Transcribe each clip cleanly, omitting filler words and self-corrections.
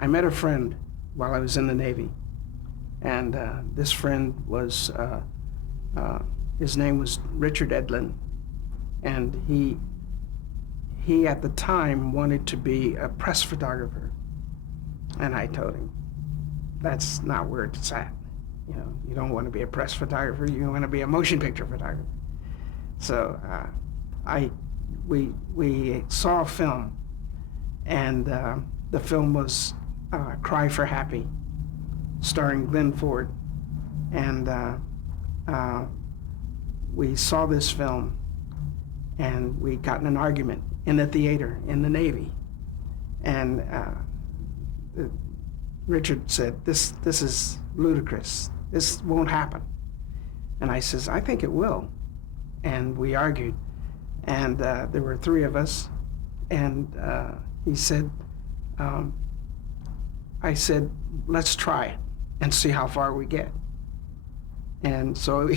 I met a friend while I was in the Navy, and this friend was, uh, his name was Richard Edlin, and he at the time wanted to be a press photographer. And I told him, that's not where it's at. You know, you don't want to be a press photographer, you want to be a motion picture photographer. So I, we saw a film, and the film was Cry for Happy, starring Glenn Ford. And we saw this film, and we got in an argument in the theater in the Navy. And Richard said, this is ludicrous. This won't happen. And I says, I think it will. And we argued. And there were three of us. And he said, I said, let's try it and see how far we get. And so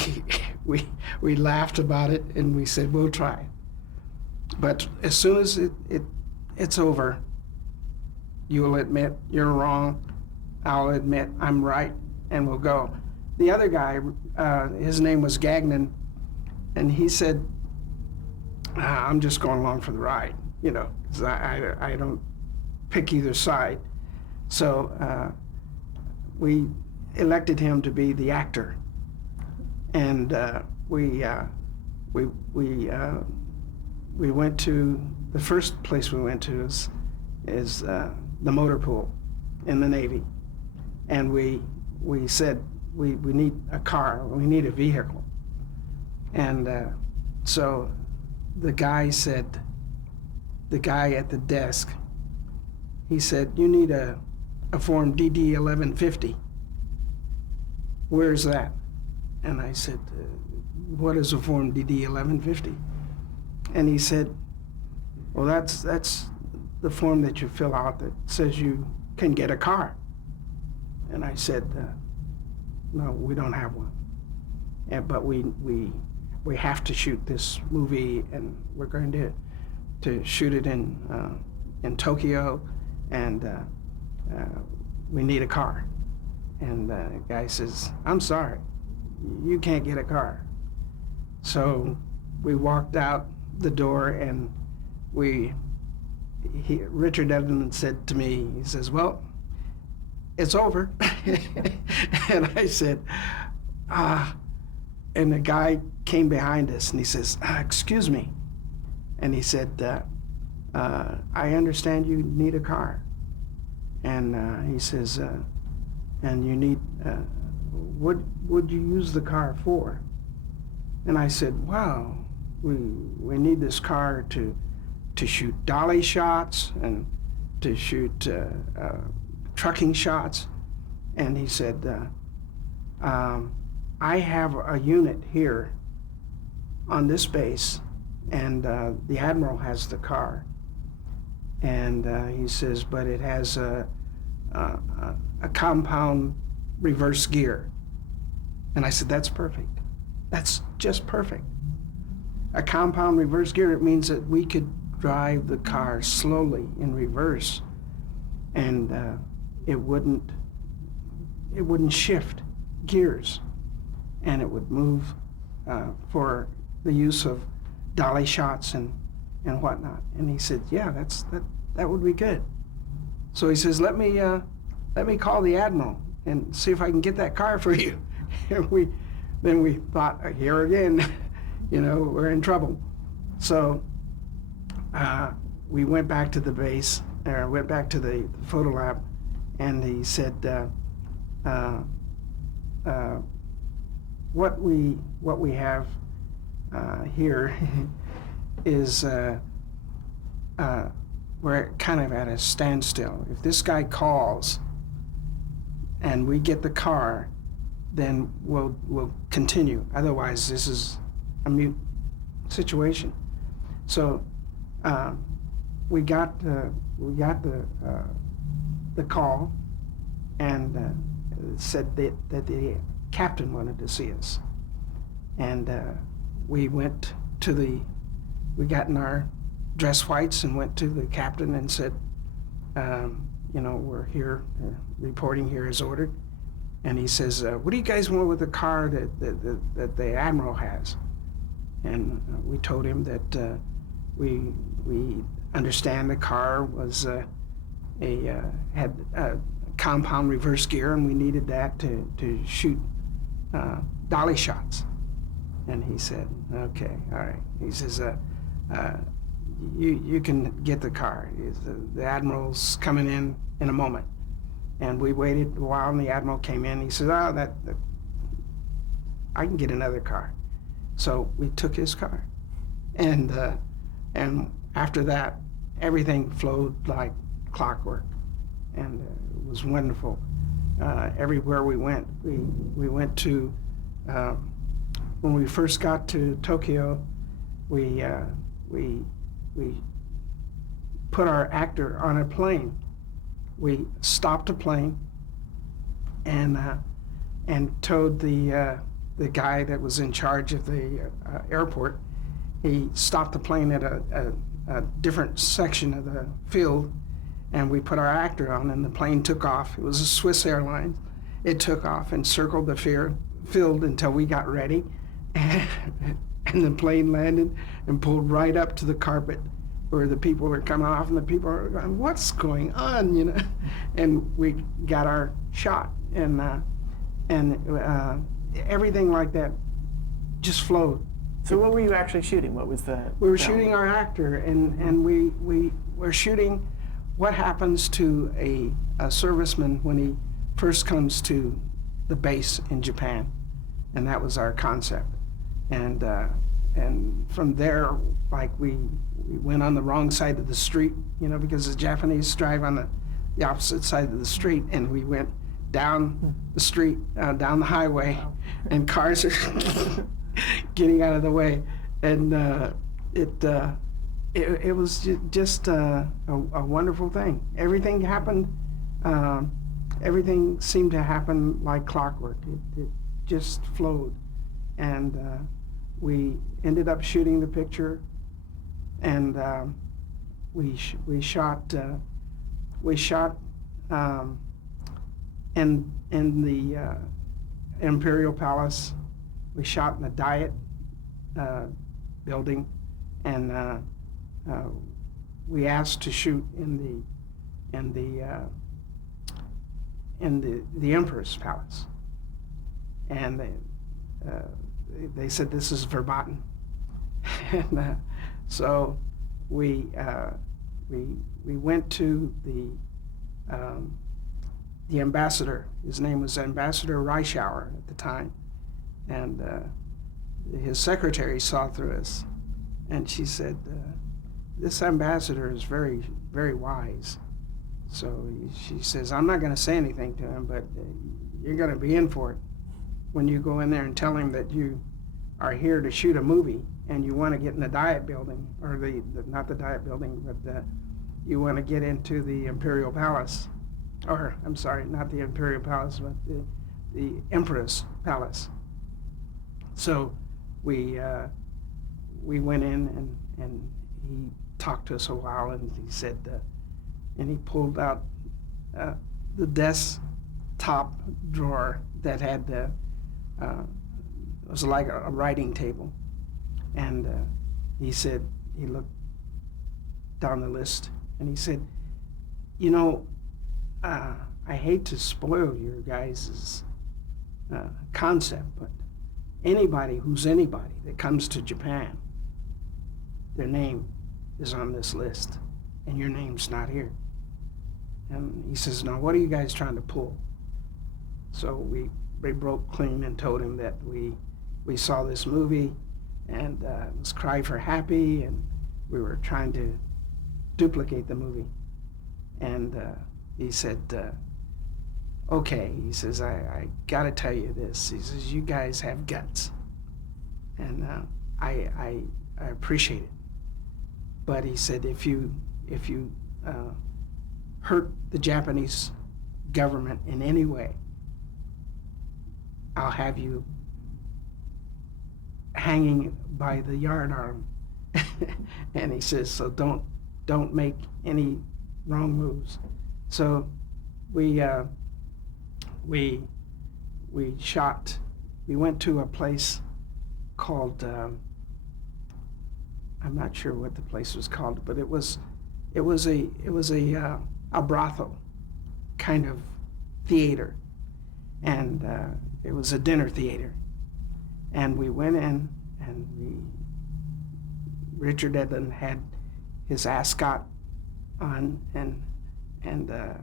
we laughed about it, and we said, we'll try. But as soon as it's over, you'll admit you're wrong, I'll admit I'm right, and we'll go. The other guy, his name was Gagnon, and he said, I'm just going along for the ride, you know, 'cause I don't pick either side. So we elected him to be the actor, and we went to, the first place we went to is the motor pool in the Navy, and we said we need a car, we need a vehicle, and so the guy said, the guy at the desk, he said, you need a form DD 1150. Where's that? And I said, what is a form DD 1150? And he said, well, that's the form that you fill out that says you can get a car. And I said, no, we don't have one. But we have to shoot this movie, and we're going to shoot it in Tokyo, and we need a car. And the guy says, I'm sorry, you can't get a car. So we walked out the door, and Richard Edlin said to me, he says, well, it's over. And I said, and the guy came behind us, and he says, excuse me. And he said, I understand you need a car. And he says, and you need, what would you use the car for? And I said, wow, we need this car to shoot dolly shots and to shoot trucking shots. And he said, I have a unit here on this base, and the Admiral has the car. And he says, but it has a compound reverse gear. And I said, that's perfect. That's just perfect. A compound reverse gear, it means that we could drive the car slowly in reverse, and it wouldn't shift gears, and it would move for the use of dolly shots and whatnot. And he said, yeah, that would be good. So he says, let me call the Admiral and see if I can get that car for you. And then we thought, here again, you know, we're in trouble. So we went back to the base, went back to the photo lab, and he said, what we have here is we're kind of at a standstill. If this guy calls and we get the car, then we'll continue. Otherwise, this is a mute situation. So we got the call, and said that the captain wanted to see us, and we got in our dress whites and went to the captain and said, we're here, reporting here as ordered. And he says, what do you guys want with the car that the Admiral has? And we told him that we understand the car was had a compound reverse gear, and we needed that to shoot dolly shots. And he said, okay, all right. He says, you can get the car. The Admiral's coming in a moment. And we waited a while, and the Admiral came in. He said, that I can get another car. So we took his car. And after that, everything flowed like clockwork. And it was wonderful. Everywhere we went, we went to, when we first got to Tokyo, we put our actor on a plane. We stopped a plane and told the guy that was in charge of the airport. He stopped the plane at a different section of the field, and we put our actor on, and the plane took off. It was a Swiss Airlines. It took off and circled the field until we got ready, and the plane landed and pulled right up to the carpet where the people are coming off, and the people are going, what's going on, And we got our shot, and everything like that just flowed. So what were you actually shooting? What was the We were film? shooting our actor, and we were shooting what happens to a serviceman when he first comes to the base in Japan, and that was our concept. And from there, like we went on the wrong side of the street, because the Japanese drive on the opposite side of the street, and we went down the street, down the highway, and cars are getting out of the way, and it was just a wonderful thing. Everything happened. Everything seemed to happen like clockwork. It just flowed, and we ended up shooting the picture, and we shot in the Imperial Palace. We shot in the Diet building, and we asked to shoot in the Emperor's Palace, and they said this is verboten, and so we went to the ambassador. His name was Ambassador Reischauer at the time, and his secretary saw through us, and she said, this ambassador is very, very wise. So she says, I'm not going to say anything to him, but you're going to be in for it when you go in there and tell him that you are here to shoot a movie and you want to get in the Diet building, or not the Diet building, but you want to get into the Imperial Palace, or I'm sorry, not the Imperial Palace, but the Emperor's Palace. So we went in, and he talked to us a while, and he said, and he pulled out the desktop drawer that had it was like a writing table, and he said, he looked down the list, and he said, I hate to spoil your guys' concept, but anybody who's anybody that comes to Japan, their name is on this list, and your name's not here. And he says, now what are you guys trying to pull? So we broke clean and told him that we saw this movie, and it was Cry for Happy, and we were trying to duplicate the movie. And he said, okay, he says, I gotta tell you this. He says, you guys have guts, and I appreciate it. But he said, if you hurt the Japanese government in any way, I'll have you hanging by the yardarm. And he says, so don't make any wrong moves. So we we shot. We went to a place called I'm not sure what the place was called, but it was a brothel kind of theater, and it was a dinner theater. And we went in, and Richard Edlund had his ascot on, and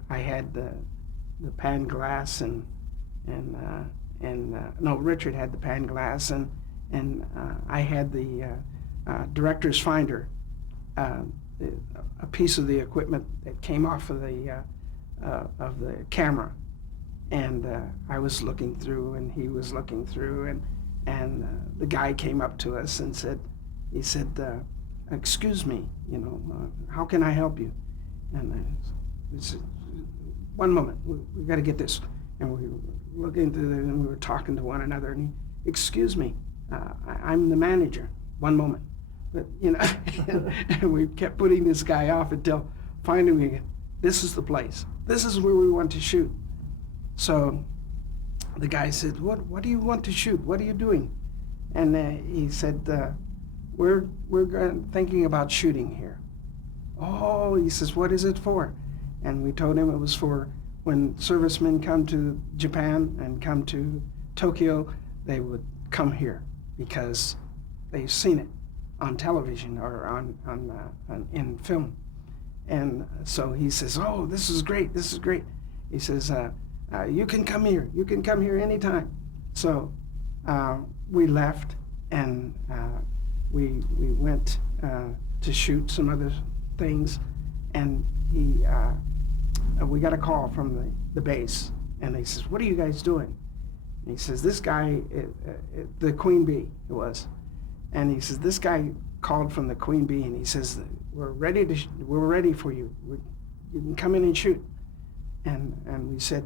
I had the pan glass, and no, Richard had the pan glass, and I had the director's finder, a piece of the equipment that came off of the camera, and I was looking through, and he was looking through, and the guy came up to us and said, "Excuse me, how can I help you?" And I said, "1 moment, we got to get this." And we were looking through, and we were talking to one another, and he, "Excuse me, I'm the manager. 1 moment." But, and we kept putting this guy off until finally, this is the place. This is where we want to shoot. So the guy said, what do you want to shoot? What are you doing? And he said, we're thinking about shooting here. Oh, he says, what is it for? And we told him it was for when servicemen come to Japan and come to Tokyo, they would come here because they've seen it on television or in film. And so he says, "Oh, this is great, this is great." He says, "You can come here, you can come here anytime." So we left, and we went to shoot some other things, and we got a call from the base, and he says, "What are you guys doing?" And he says, "This guy, the Queen Bee it was." And he says, "This guy called from the Queen Bee, and he says, we're ready for you. You can come in and shoot." And we said,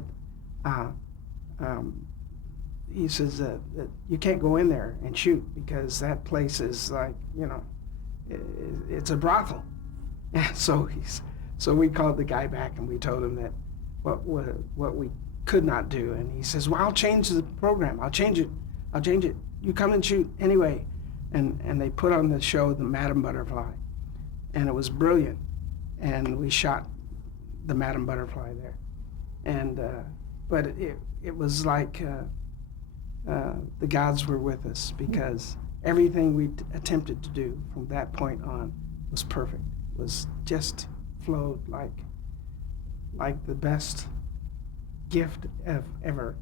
he says that you can't go in there and shoot because that place is like, it's a brothel. And so we called the guy back, and we told him that what we could not do. And he says, "Well, I'll change the program. I'll change it. You come and shoot anyway." And they put on the show The Madam Butterfly, and it was brilliant. And we shot The Madam Butterfly there, and but it was like the gods were with us, because everything we attempted to do from that point on was perfect. It was just flowed like the best gift ever